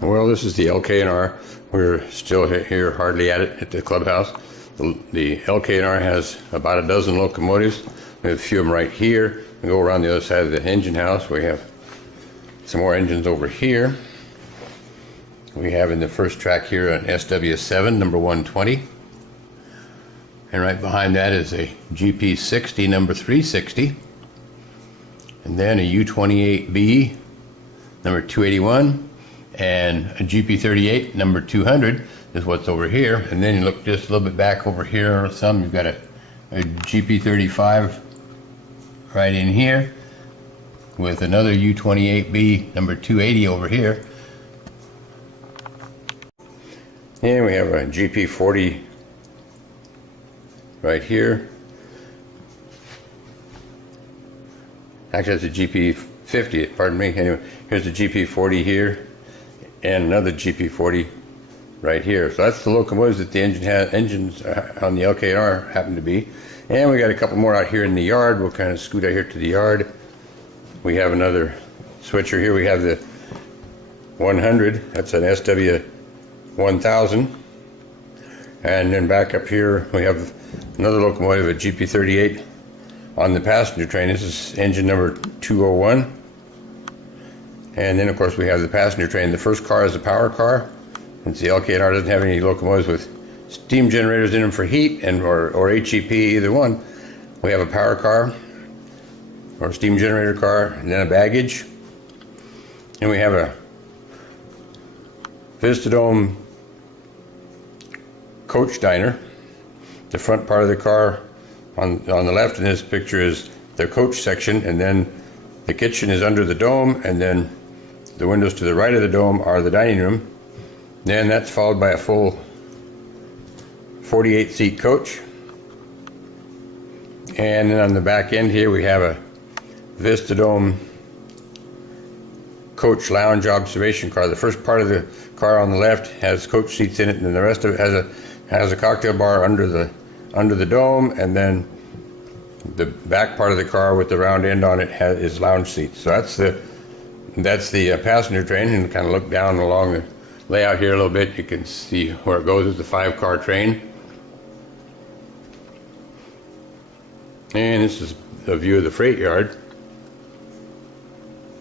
Well, this is the LK&R. We're still here hardly at it at the clubhouse. The LK&R has about a dozen locomotives. We have a few of them right here. We go around the other side of the engine house. We have some more engines over here. We have in the first track here an SW7 number 120. And right behind that is a GP60 number 360. And then a U28B number 281. And a GP38 number 200 is what's over here. And then you look just a little bit back over here or some, you've got a GP35 right in here with another U28B number 280 over here. And we have a GP40 right here. Actually, that's a GP50, pardon me. Anyway, here's the GP40 here, and another GP40 right here. So that's the locomotives that the engines on the LK&R happen to be. And we got a couple more out here in the yard. We'll kind of scoot out here to the yard. We have another switcher here. We have the 100. That's an SW1000. And then back up here we have another locomotive, a GP38 on the passenger train. This is engine number 201. And then of course we have the passenger train. The first car is a power car. Since the LK&R doesn't have any locomotives with steam generators in them for heat or HEP, either one, we have a power car or a steam generator car, and then a baggage. And we have a Vistadome coach diner. The front part of the car on the left in this picture is the coach section, and then the kitchen is under the dome, and then the windows to the right of the dome are the dining room. Then that's followed by a full 48-seat coach. And then on the back end here we have a Vistadome coach lounge observation car. The first part of the car on the left has coach seats in it, and then the rest of it has a cocktail bar under the dome, and then the back part of the car with the round end on it is lounge seats. So that's the passenger train. And kind of look down along the layout here a little bit, you can see where it goes. It's a 5-car train. And this is a view of the freight yard.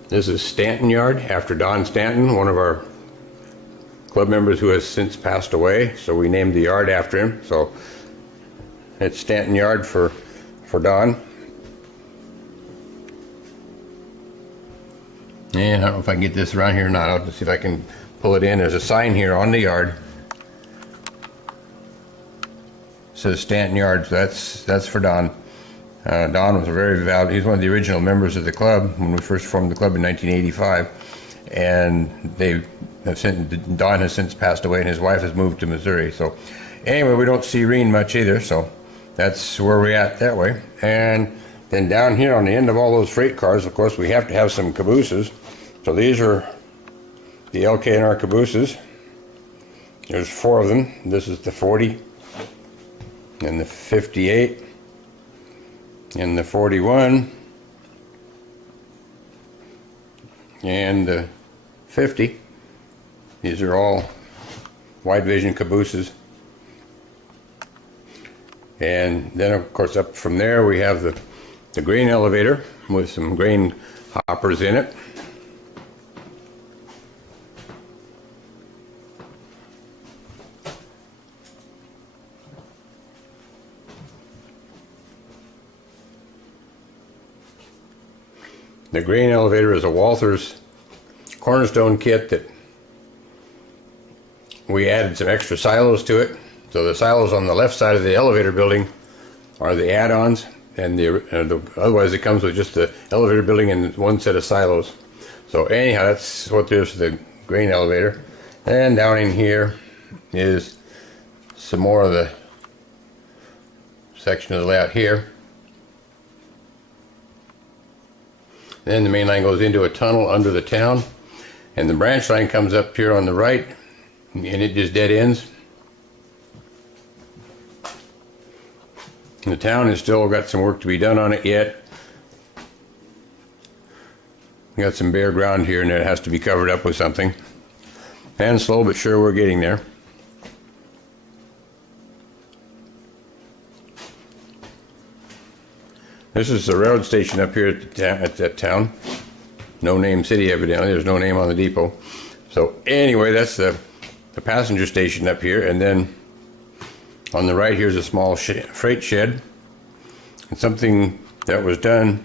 This is Stanton Yard, after Don Stanton, one of our club members who has since passed away. So we named the yard after him. So it's Stanton Yard for Don. And I don't know if I can get this around here or not. I'll just see if I can pull it in. There's a sign here on the yard. It says Stanton Yard. So that's for Don. Don was a very valuable. He's one of the original members of the club when we first formed the club in 1985, and Don has since passed away, and his wife has moved to Missouri. So anyway, we don't see Reen much either. So that's where we're at that way. And then down here on the end of all those freight cars, of course, we have to have some cabooses. So these are the LK&R cabooses. There's 4 of them. This is the 40, and the 58, and the 41, and the 50. These are all wide vision cabooses. And then of course up from there we have the grain elevator with some grain hoppers in it. The grain elevator is a Walther's cornerstone kit that we added some extra silos to it. So the silos on the left side of the elevator building are the add-ons, and otherwise it comes with just the elevator building and one set of silos. So anyhow, that's what there's for the grain elevator. And down in here is some more of the section of the layout here. Then the main line goes into a tunnel under the town, and the branch line comes up here on the right, and it just dead ends. And the town has still got some work to be done on it yet. We got some bare ground here, and it has to be covered up with something. And slow but sure, we're getting there. This is the railroad station up here at that town. No name city, evidently. There's no name on the depot. So anyway, that's the passenger station up here. And then on the right, here's a small freight shed. And something that was done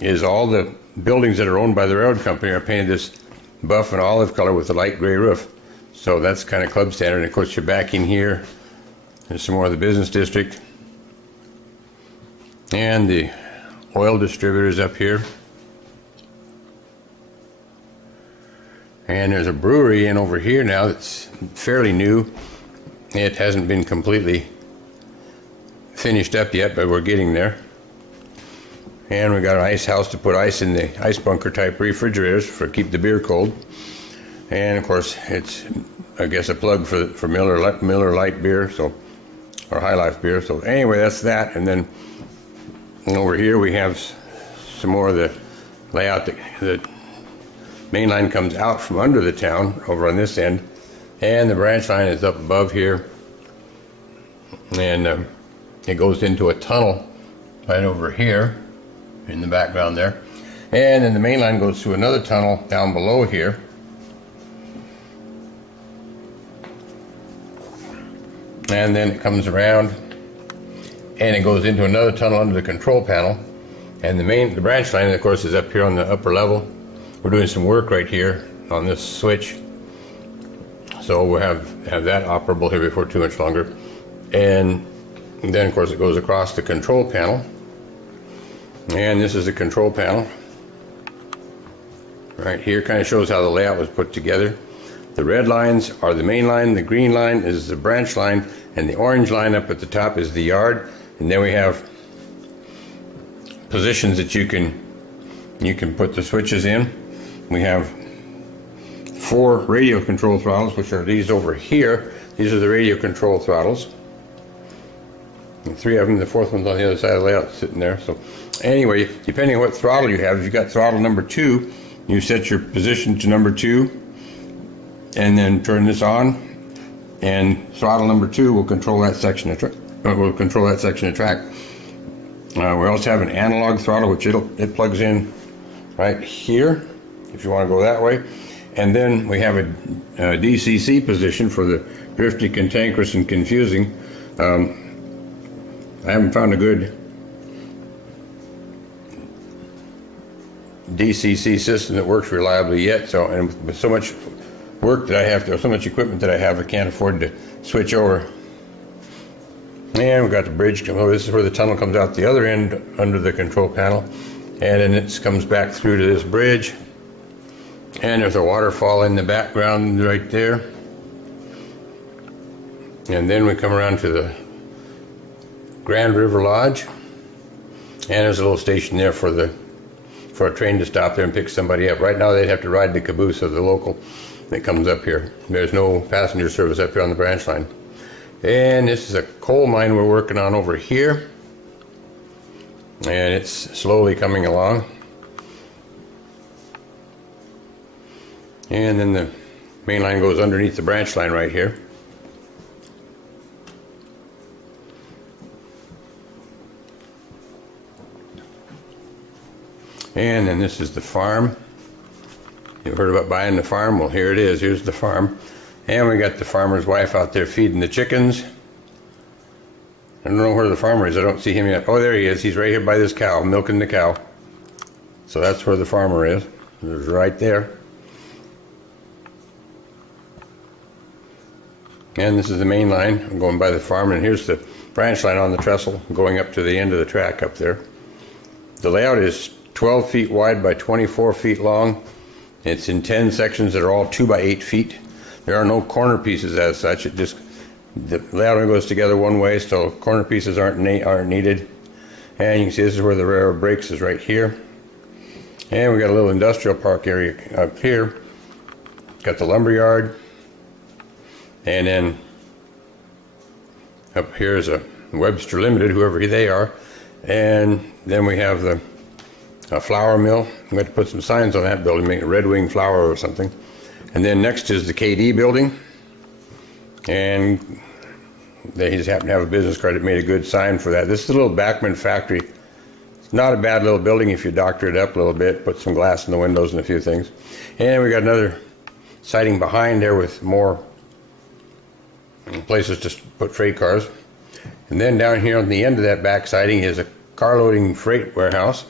is all the buildings that are owned by the railroad company are painted this buff and olive color with a light gray roof. So that's kind of club standard. And of course, you're back in here. There's some more of the business district. And the oil distributors up here. And there's a brewery in over here now that's fairly new. It hasn't been completely finished up yet, but we're getting there. And we got an ice house to put ice in the ice bunker type refrigerators for keep the beer cold. And of course, it's, I guess, a plug for Miller Light beer, so, or High Life beer. So anyway, that's that. And then over here we have some more of the layout. The main line comes out from under the town over on this end, and the branch line is up above here, and it goes into a tunnel right over here in the background there, and then the main line goes through another tunnel down below here, and then it comes around and it goes into another tunnel under the control panel. And the branch line, of course, is up here on the upper level. We're doing some work right here on this switch, so we'll have that operable here before too much longer. And then, of course, it goes across the control panel. And this is the control panel. Right here kind of shows how the layout was put together. The red lines are the main line, the green line is the branch line, and the orange line up at the top is the yard. And then we have positions that you can put the switches in. We have 4 radio control throttles, which are these over here. These are the radio control throttles. And 3 of them, the 4th one's on the other side of the layout sitting there. So anyway, depending on what throttle you have, if you've got throttle number 2, you set your position to number 2 and then turn this on, and throttle number 2 will control that section of track. We also have an analog throttle, which it plugs in right here if you want to go that way. And then we have a DCC position for the drifty, cantankerous, and confusing. I haven't found a good DCC system that works reliably yet. So, and with so much work that I have to, so much equipment that I have, I can't afford to switch over. And we've got the bridge. Oh, this is where the tunnel comes out the other end under the control panel, and then it comes back through to this bridge. And there's a waterfall in the background right there. And then we come around to the Grand River Lodge, and there's a little station there for a train to stop there and pick somebody up. Right now they'd have to ride the caboose of the local that comes up here. There's no passenger service up here on the branch line. And this is a coal mine we're working on over here, and it's slowly coming along. And then the main line goes underneath the branch line right here. And then this is the farm. You heard about buying the farm? Well, here it is. Here's the farm. And we got the farmer's wife out there feeding the chickens. I don't know where the farmer is. I don't see him yet. Oh, there he is. He's right here by this cow, milking the cow. So that's where the farmer is. He's right there. And this is the main line. I'm going by the farm, and here's the branch line on the trestle going up to the end of the track up there. The layout is 12 feet wide by 24 feet long. It's in 10 sections that are all 2 by 8 feet. There are no corner pieces as such. It just, the layout only goes together one way, so corner pieces aren't needed. And you can see this is where the railroad brakes is right here. And we got a little industrial park area up here. Got the lumber yard. And then up here is a Webster Limited, whoever they are. And then we have a flour mill. I'm going to put some signs on that building, make a Red Wing Flour or something. And then next is the KD building, and they just happen to have a business card that made a good sign for that. This is a little Backman factory. It's not a bad little building if you doctor it up a little bit, put some glass in the windows and a few things. And we got another siding behind there with more places to put freight cars. And then down here on the end of that back siding is a car loading freight warehouse.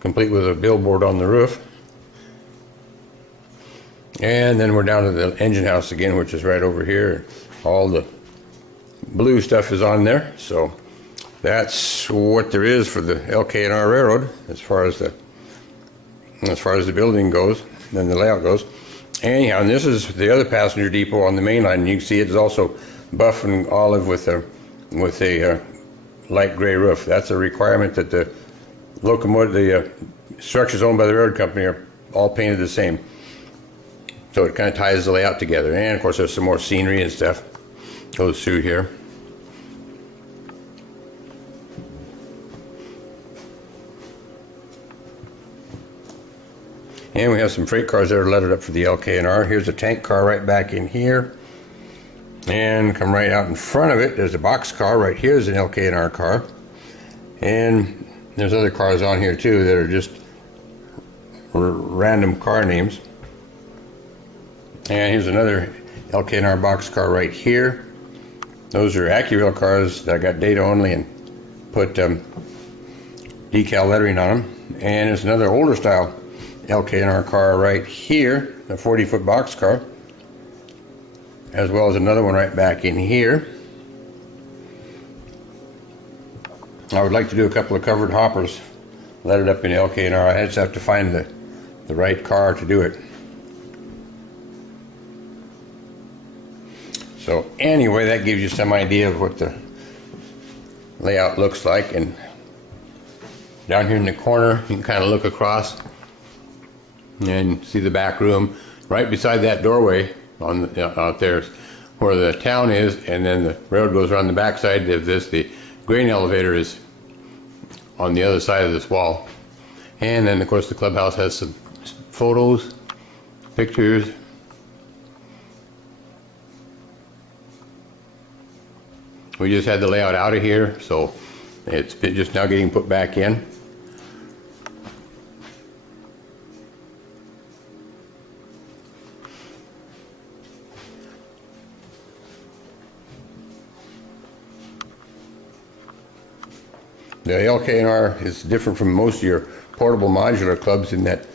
Complete with a billboard on the roof. And then we're down to the engine house again, which is right over here. All the blue stuff is on there. So that's what there is for the LK&R Railroad as far as the building goes, and the layout goes. Anyhow, and this is the other passenger depot on the main line. And you can see it's also buff and olive with a light gray roof. That's a requirement that the structures owned by the railroad company are all painted the same. So it kind of ties the layout together. And of course there's some more scenery and stuff goes through here. And we have some freight cars that are lettered up for the LK&R. Here's a tank car right back in here. And come right out in front of it, there's a box car. Right here is an LK&R car. And there's other cars on here too that are just random car names. And here's another LK&R box car right here. Those are AccuRail cars that got data only and put decal lettering on them. And there's another older style LK&R car right here, a 40-foot box car, as well as another one right back in here. I would like to do a couple of covered hoppers lettered up in LK&R. I just have to find the right car to do it. So anyway, that gives you some idea of what the layout looks like. And down here in the corner, you can kind of look across and see the back room. Right beside that doorway out there is where the town is, and then the road goes around the back side of this. The grain elevator is on the other side of this wall. And then of course the clubhouse has some photos, pictures. We just had the layout out of here, so it's just now getting put back in. The LK&R is different from most of your portable modular clubs in that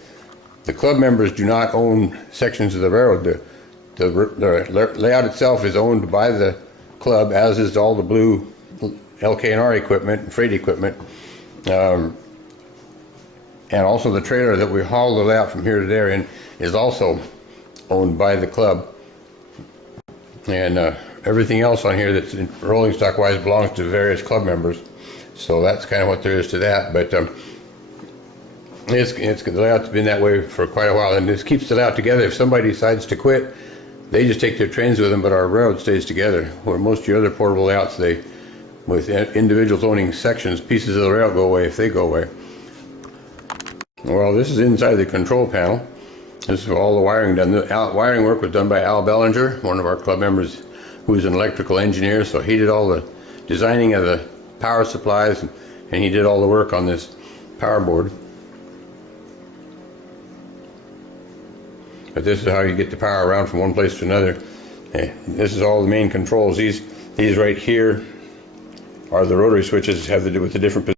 the club members do not own sections of the railroad. The layout itself is owned by the club, as is all the blue LK&R equipment and freight equipment. And also the trailer that we haul the layout from here to there in is also owned by the club. And everything else on here that's rolling stock wise belongs to various club members. So that's kind of what there is to that. But the layout's been that way for quite a while, and this keeps the layout together. If somebody decides to quit, they just take their trains with them, but our railroad stays together. Where most of your other portable layouts, with individuals owning sections, pieces of the rail go away if they go away. Well, this is inside the control panel. This is all the wiring done. The wiring work was done by Al Bellinger, one of our club members who is an electrical engineer, so he did all the designing of the power supplies, and he did all the work on this power board. But this is how you get the power around from one place to another. This is all the main controls. These right here are the rotary switches, have to do with the different positions.